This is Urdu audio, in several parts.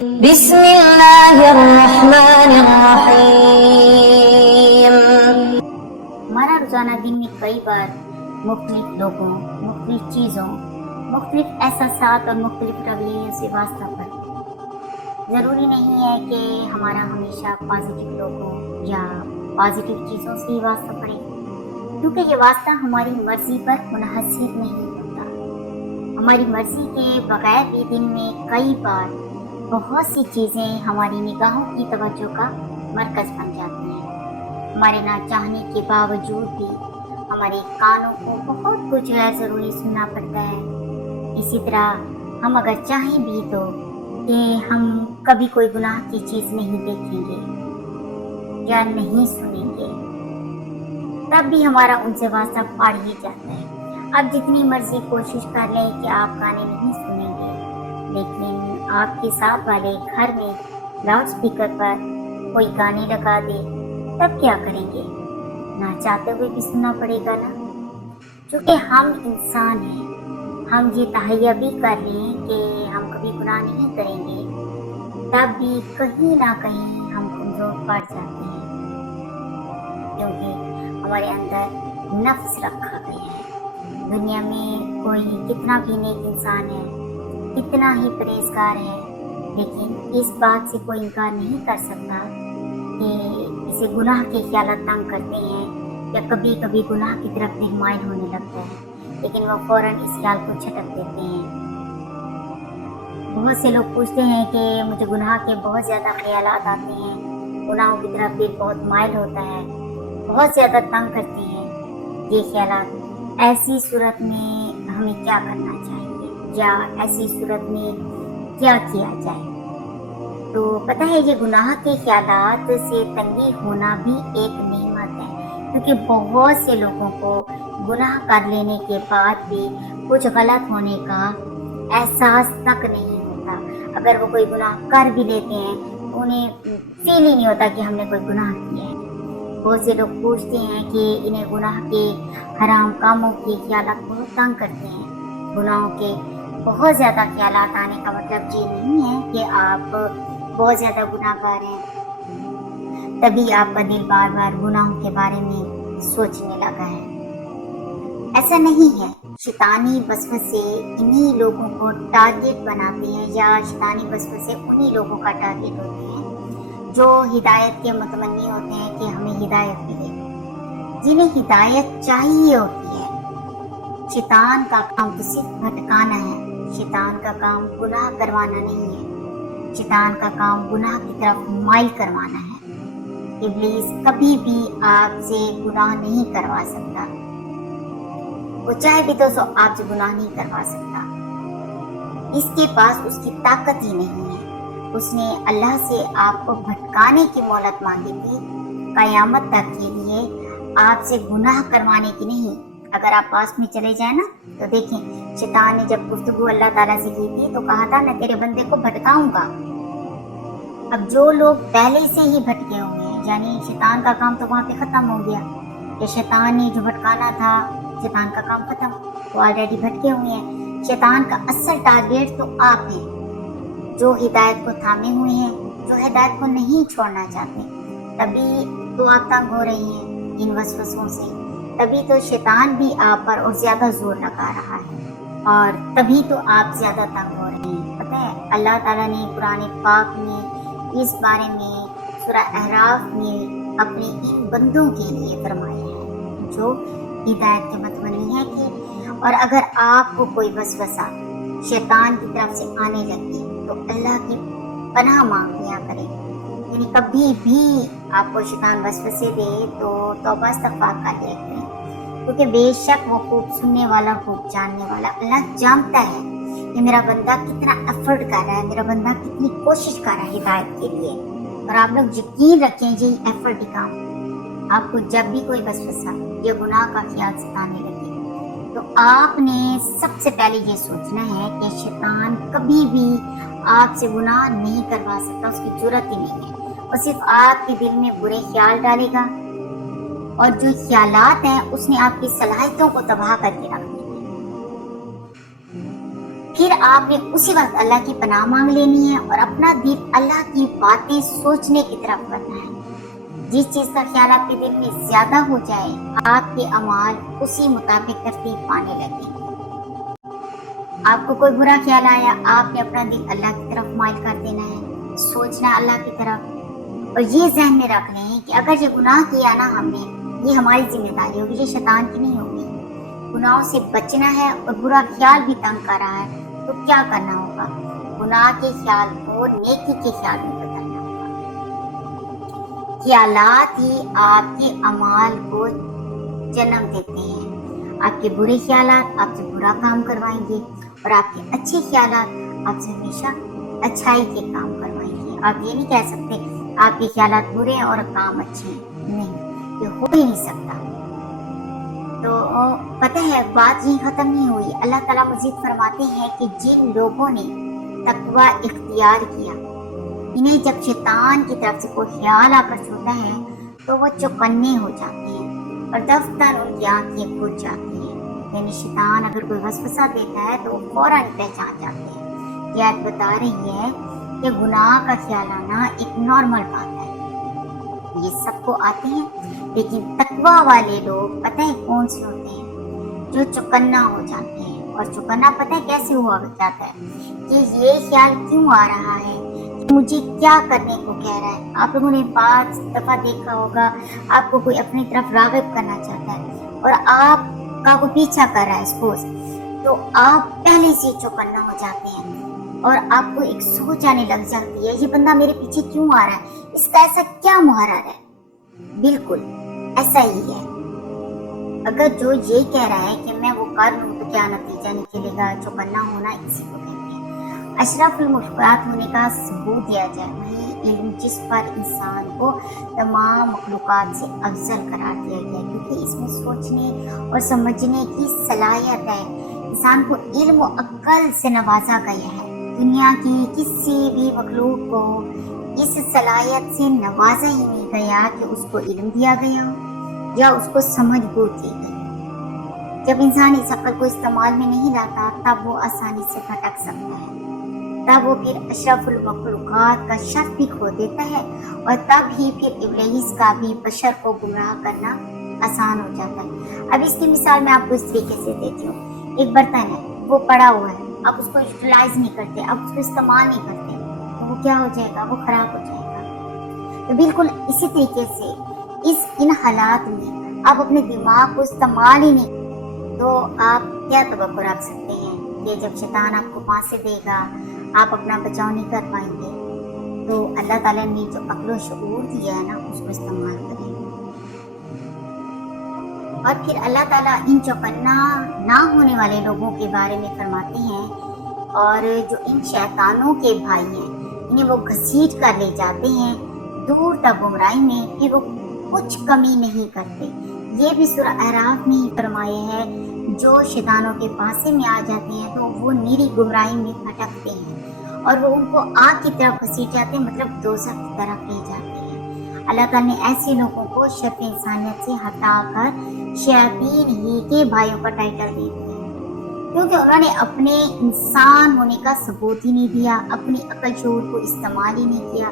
بسم اللہ الرحمن الرحیم۔ ہمارا روزانہ دن میں کئی بار مختلف لوگوں، مختلف چیزوں، مختلف احساسات اور مختلف رویوں سے واسطہ پڑتا ہے۔ ضروری نہیں ہے کہ ہمارا ہمیشہ پازیٹیو لوگوں یا پازیٹیو چیزوں سے ہی واسطہ پڑے، کیونکہ یہ واسطہ ہماری مرضی پر منحصر نہیں ہوتا۔ ہماری مرضی کے بغیر بھی دن میں کئی بار بہت سی چیزیں ہماری نگاہوں کی توجہ کا مرکز بن جاتی ہیں۔ ہمارے نہ چاہنے کے باوجود بھی ہمارے کانوں کو بہت کچھ غیر ضروری سننا پڑتا ہے۔ اسی طرح ہم اگر چاہیں بھی تو کہ ہم کبھی کوئی گناہ کی چیز نہیں دیکھیں گے یا نہیں سنیں گے، تب بھی ہمارا ان سے واسطہ پڑ ہی جاتا ہے۔ آپ جتنی مرضی کوشش کر لیں کہ آپ گانے نہیں سنیں گے، لیکن آپ کے ساتھ والے گھر میں لاؤڈ اسپیکر پر کوئی گانے لگا دے، تب کیا کریں گے؟ نہ چاہتے ہوئے بھی سننا پڑے گا نا۔ چونکہ ہم انسان ہیں، ہم یہ تہیہ بھی کر لیں کہ ہم کبھی گناہ نہیں کریں گے، تب بھی کہیں نہ کہیں ہم کمزور پڑ جاتے ہیں، کیونکہ ہمارے اندر نفس رکھا گیا ہے۔ دنیا میں کوئی کتنا بھی نیک انسان ہے، کتنا ہی پرہیزگار ہے، لیکن اس بات سے کوئی انکار نہیں کر سکتا کہ اسے گناہ کے خیالات تنگ کرتے ہیں یا کبھی کبھی گناہ کی طرف دل مائل ہونے لگتا ہے، لیکن وہ فوراً اس خیال کو چھٹک دیتے ہیں۔ بہت سے لوگ پوچھتے ہیں کہ مجھے گناہ کے بہت زیادہ خیالات آتے ہیں، گناہوں کی طرف دل بہت مائل ہوتا ہے، بہت زیادہ تنگ کرتے ہیں یہ خیالات۔ ایسی صورت میں ہمیں کیا کرنا چاہیے یا ایسی صورت میں کیا کیا جائے؟ تو پتہ ہے، یہ گناہ کے خیالات سے تنگی ہونا بھی ایک نعمت ہے، کیونکہ بہت سے لوگوں کو گناہ کر لینے کے بعد بھی کچھ غلط ہونے کا احساس تک نہیں ہوتا۔ اگر وہ کوئی گناہ کر بھی لیتے ہیں تو انہیں فیل ہی نہیں ہوتا کہ ہم نے کوئی گناہ کیا ہے۔ بہت سے لوگ پوچھتے ہیں کہ انہیں گناہ کے حرام کاموں کے خیالات بہت تنگ کرتے ہیں۔ گناہوں کے بہت زیادہ خیالات آنے کا مطلب یہ نہیں ہے کہ آپ بہت زیادہ گناہ گار ہیں، تبھی آپ کا دل بار بار گناہوں کے بارے میں سوچنے لگا ہے۔ ایسا نہیں ہے۔ شیطانی وسوسے انہی لوگوں کو ٹارگیٹ بناتے ہیں، یا شیطانی وسوسے انہی لوگوں کا ٹارگیٹ ہوتے ہیں جو ہدایت کے متمنی ہوتے ہیں کہ ہمیں ہدایت ملے، جنہیں ہدایت چاہیے ہوتی ہے۔ شیطان کا کام تو صرف بھٹکانا ہے، شیطان کا کام گناہ کروانا نہیں ہے، شیطان کا کام گناہ کی طرف مائل کروانا ہے۔ ابلیس کبھی بھی آپ سے گناہ نہیں کروا سکتا، وہ چاہے بھی تو آپ سے گناہ نہیں کروا سکتا۔ اس کے پاس اس کی طاقت ہی نہیں ہے۔ اس نے اللہ سے آپ کو بھٹکانے کی مہلت مانگی تھی، قیامت تک کے لیے آپ سے گناہ کروانے کی نہیں۔ اگر آپ پاس میں چلے جائیں نا تو دیکھیں، شیطان نے جب گفتگو اللہ تعالیٰ سے کی تھی تو کہا تھا میں تیرے بندے کو بھٹکاؤں گا۔ اب جو لوگ پہلے سے ہی بھٹکے ہوئے ہیں، یعنی شیطان کا کام تو وہاں پہ ختم ہو گیا، کہ شیطان نے جو بھٹکانا تھا، شیطان کا کام ختم، وہ آلریڈی بھٹکے ہوئے ہیں۔ شیطان کا اصل ٹارگیٹ تو آپ ہیں، جو ہدایت کو تھامے ہوئے ہیں، جو ہدایت کو نہیں چھوڑنا چاہتے۔ تبھی تو آپ تنگ ہو رہی ہیں ان وسوسوں سے، تبھی تو شیطان بھی آپ پر اور زیادہ زور لگا رہا ہے، اور تبھی تو آپ زیادہ تنگ ہو رہے ہیں۔ پتہ ہے، اللہ تعالیٰ نے قرآن پاک میں اس بارے میں سورہ اعراف میں اپنے ان بندوں کے لیے فرمایا ہے جو ہدایت کے متمنی ہے کہ، اور اگر آپ کو کوئی وسوسہ شیطان کی طرف سے آنے لگے تو اللہ کی پناہ مانگ لیا کریں۔ یعنی کبھی بھی آپ کو شیطان وسوسے دے تو توبہ استغفار کر لیا کریں، کیونکہ بے شک وہ خوب سننے والا، خوب جاننے والا اللہ جانتا ہے کہ میرا بندہ کتنا ایفرٹ کر رہا ہے، میرا بندہ کتنی کوشش کر رہا ہے ہدایت کے لیے۔ اور آپ لوگ یقین رکھیں، یہی ایفرٹ ہی کام۔ آپ کو جب بھی کوئی وسوسہ یا گناہ کا خیال ستانے لگے تو آپ نے سب سے پہلے یہ سوچنا ہے کہ شیطان کبھی بھی آپ سے گناہ نہیں کروا سکتا، اس کی جرات ہی نہیں ہے۔ وہ صرف آپ کے دل میں برے خیال ڈالے گا، اور جو خیالات ہیں اس نے آپ کی صلاحیتوں کو تباہ کر کے رکھ دیا۔ پھر آپ نے اسی وقت اللہ کی پناہ مانگ لینی ہے اور اپنا دل اللہ کی باتیں سوچنے کی طرف کرنا ہے۔ جس چیز کا خیال آپ کے دل میں زیادہ ہو جائے آپ کے اعمال اسی مطابق ترتیب پانے لگیں گے۔ آپ کو کوئی برا خیال آیا، آپ نے اپنا دل اللہ کی طرف مائل کر دینا ہے، سوچنا اللہ کی طرف، اور یہ ذہن میں رکھ لیں کہ اگر یہ گناہ کیا نا ہم نے، یہ ہماری ذمہ داری ہوگی، یہ شیطان کی نہیں ہوگی۔ گناہوں سے بچنا ہے اور برا خیال بھی تنگ کر رہا ہے تو کیا کرنا ہوگا؟ گناہ کے خیال کو نیکی کے خیال میں بدلنا ہوگا۔ خیالات ہی آپ کے اعمال کو جنم دیتے ہیں۔ آپ کے برے خیالات آپ سے برا کام کروائیں گے اور آپ کے اچھے خیالات آپ سے ہمیشہ اچھائی کے کام کروائیں گے۔ آپ یہ نہیں کہہ سکتے آپ کے خیالات برے ہیں اور کام اچھے ہیں، نہیں، یہ ہو ہی نہیں سکتا۔ تو پتہ ہے بات یہی ختم نہیں ہوئی، اللہ تعالیٰ مزید فرماتے ہیں کہ جن لوگوں نے تقوی اختیار کیا، انہیں جب شیطان کی طرف سے کوئی خیال آ کر چھوتا ہے تو وہ چوکنے ہو جاتے ہیں اور دفتر ان کی آنکھیں کھل جاتی ہیں۔ یعنی شیطان اگر کوئی وسوسہ دیتا ہے تو وہ فوراً پہچان جاتے ہیں۔ یہ آیت بتا رہی ہے کہ گناہ کا خیال آنا ایک نارمل بات ہے، یہ سب کو آتے ہیں، لیکن تقوی والے لوگ پتہ ہے کون سے ہوتے ہیں؟ جو چوکنا ہو جاتے ہیں۔ اور چوکنا پتہ ہے کیسے ہوا جاتا ہے کہ یہ خیال کیوں آ رہا ہے، مجھے کیا کرنے کو کہہ رہا ہے۔ آپ لوگوں نے بعض دفعہ دیکھا ہوگا آپ کو کوئی اپنی طرف راغب کرنا چاہتا ہے اور آپ کا کوئی پیچھا کر رہا ہے سپوز، تو آپ پہلے سے چوکنا ہو جاتے ہیں اور آپ کو ایک سوچ آنے لگ جاتی ہے یہ بندہ میرے پیچھے کیوں آ رہا ہے، اس کا ایسا کیا محرر ہے۔ بالکل ایسا ہی ہے، اگر جو یہ کہہ رہا ہے کہ میں وہ کر لوں تو کیا نتیجہ نکلے گا، چوکنا ہونا اسی کو کہتے ہیں۔ اشرف المخلوقات ہونے کا ثبوت دیا جائے وہی علم جس پر انسان کو تمام مخلوقات سے افضل قرار دیا گیا، کیونکہ اس میں سوچنے اور سمجھنے کی صلاحیت ہے۔ انسان کو علم و عقل سے نوازا گیا ہے، دنیا کی کسی بھی مخلوق کو اس صلاحیت سے نوازا ہی نہیں گیا کہ اس کو علم دیا گیا ہو یا اس کو سمجھ بوجھ دی گئی۔ جب انسان اس عقل کو استعمال میں نہیں لاتا تب وہ آسانی سے بھٹک سکتا ہے، تب وہ پھر اشرف المخلوقات کا شرف بھی کھو دیتا ہے اور تب ہی پھر ابلیس کا بھی بشر کو گمراہ کرنا آسان ہو جاتا ہے۔ اب اس کی مثال میں آپ کو اس طریقے سے دیتی ہوں، ایک برتن ہے وہ پڑا ہوا ہے، آپ اس کو یوٹیلائز نہیں کرتے، آپ اس کو استعمال نہیں کرتے تو وہ کیا ہو جائے گا، وہ خراب ہو جائے گا۔ تو بالکل اسی طریقے سے ان حالات میں آپ اپنے دماغ کو استعمال ہی نہیں تو آپ کیا توقع رکھ سکتے ہیں کہ جب شیطان آپ کو پھانسے دے گا آپ اپنا بچاؤ نہیں کر پائیں گے۔ تو اللہ تعالیٰ نے جو عقل و شعور دیا ہے نا اس کو استعمال کریں۔ اور پھر اللہ تعالیٰ ان چوکنا نہ ہونے والے لوگوں کے بارے میں فرماتے ہیں، اور جو ان شیطانوں کے بھائی ہیں انہیں وہ گھسیٹ کر لے جاتے ہیں دور تک گمراہی میں، پھر وہ کچھ کمی نہیں کرتے۔ یہ بھی سورہ اعراف میں ہی فرمایا ہے، جو شیطانوں کے پاسے میں آ جاتے ہیں تو وہ نیری گمراہی میں بھٹکتے ہیں اور وہ ان کو آگ کی طرف گھسیٹ جاتے ہیں، مطلب دوزخ کی طرف لے جاتے ہیں۔ اللہ تعالیٰ نے ایسے لوگوں کو شرف انسانیت سے ہٹا کر شیاطین ہی کے بھائیوں کا ٹائٹل دے دیا، کیونکہ انہوں نے اپنے انسان ہونے کا ثبوت ہی نہیں دیا، اپنی عقل شعور کو استعمال ہی نہیں کیا۔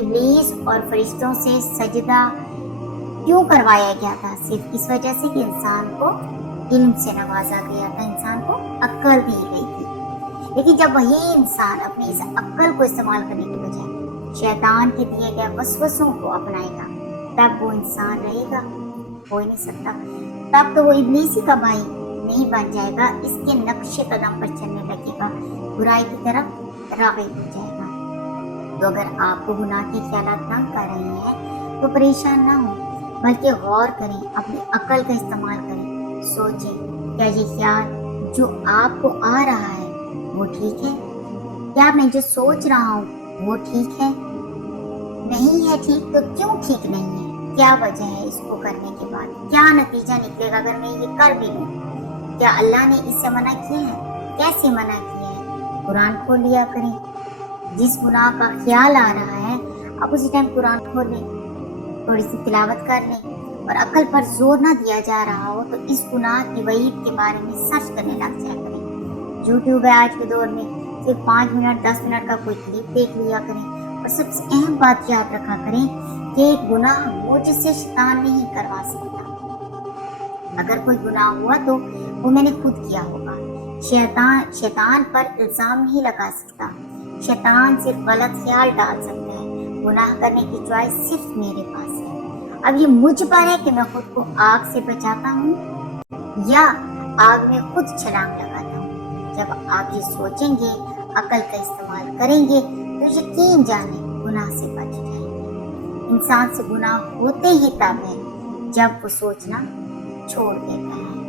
ابلیس اور فرشتوں سے سجدہ کیوں کروایا گیا تھا؟ صرف اس وجہ سے کہ انسان کو علم سے نوازا گیا تھا، انسان کو عقل دی گئی تھی۔ لیکن جب وہی انسان اپنی اس عقل کو استعمال کرنے کے بجائے شیطان کے دیے گئے وسوسوں کو اپنائے گا تب وہ انسان رہے گا، ہو ہی نہیں سکتا۔ تب تو وہ ابلیس ہی کا بھائی نہیں بن جائے گا، اس کے نقش قدم پر چلنے لگے گا، برائی کی طرف راغب ہو جائے گا۔ تو اگر آپ کو گناہ کے خیالات تنگ کر رہے ہیں تو پریشان نہ ہوں، بلکہ غور کریں، اپنی عقل کا استعمال کریں، سوچیں کیا یہ خیال جو آپ کو آ رہا ہے وہ ٹھیک ہے؟ کیا میں جو سوچ رہا ہوں وہ ٹھیک ہے؟ نہیں ہے ٹھیک تو کیوں ٹھیک نہیں ہے؟ کیا وجہ ہے اس کو کرنے کے بعد؟ کیا نتیجہ نکلے گا اگر میں یہ کر بھی لوں؟ کیا اللہ نے اس سے منع کیا ہے؟ کیسے منع کیا ہے؟ قرآن کھول لیا کریں، جس گناہ کا خیال آ رہا ہے آپ اسی ٹائم قرآن کھول لیں، تھوڑی سی تلاوت کر لیں، اور عقل پر زور نہ دیا جا رہا ہو تو اس گناہ کی وعید کے بارے میں سرچ کرنے لگ جایا کریں۔ یوٹیوب ہے آج کے دور میں، صرف 5 منٹ 10 منٹ کا کوئی کلپ دیکھ لیا کریں، اور سب سے اہم بات یاد رکھا کریں کہ گناہ مجھ سے شیطان نہیں کروا سکتا۔ اگر کوئی گناہ ہوا تو وہ میں نے خود کیا ہوگا۔ شیطان پر الزام نہیں لگا سکتا، شیطان صرف غلط خیال ڈال سکتا ہے، گناہ کرنے کی چوائس صرف میرے پاس ہے۔ اب یہ مجھ پر ہے کہ میں خود کو آگ سے بچاتا ہوں یا آگ میں خود چھلانگ لگاتا ہوں۔ جب آپ یہ سوچیں گے، عقل کا استعمال کریں گے، تو یقین جانیں گناہ سے بچ جائیں گے۔ انسان سے گناہ ہوتے ہی تب ہے جب وہ سوچنا چھوڑ دیتا ہے۔